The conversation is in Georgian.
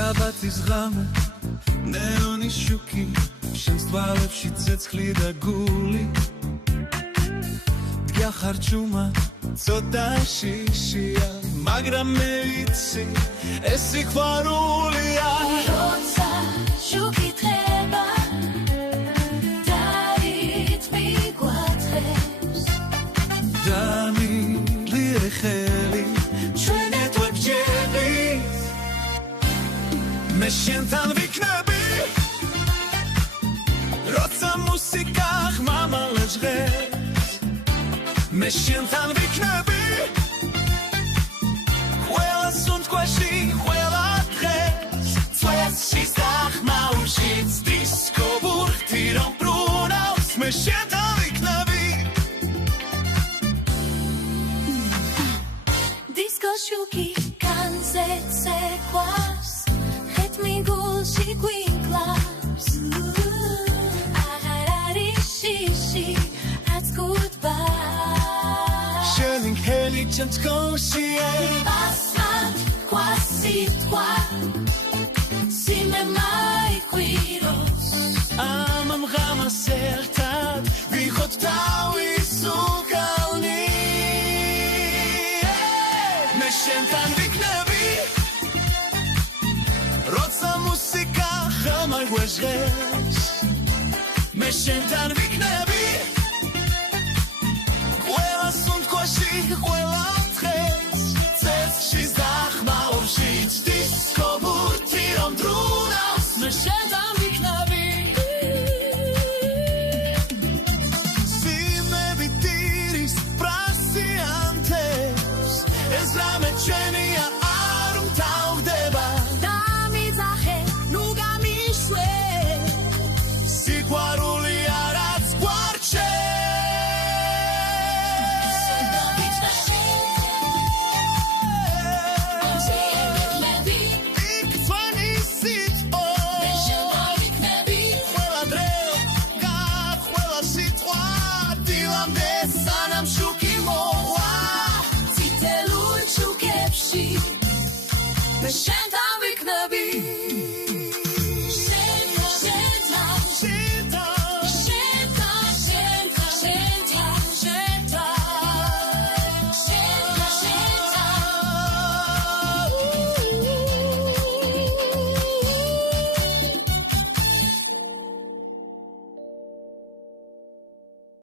შაბათის ღამე ნეონის შუქი შენს თვალებში ცეცხლი და გული დგა ხარჯუმა ცოტა შიშია მაგრამ მე ვიცი ეს სიყვარულია როცა შუქი თხება და რიტმი გვაწყებს და მილირე ხელი მე შენთან ვიქნები როცა მუსიკა ხმამალ ჟღერს მე შენთან ვიქნები ყველა სუნთქვაში ყველა დღეს წვეს შიზახმა უშიც დისკო ბურთი რომ ბრუნავს მე შენთან ვიქნები დისკო შუქი განზე ცეკვას Mingulshi quinklas Agarari shishi At goodbye Shening heli chantkoshi Basmat quasi toi Si me mai quiros Amam gama sertat Vichot tawi sukalni Me shentan viknevi Rotsa musika xamar guezhes Me shentan viknevi Quela sunt koshi quela tres Tsets shizach ma orshit Disco burti rom drunas Me shentan viknevi Si me vitiris prasi antes Ezra me chenia arum taugdeba Me senta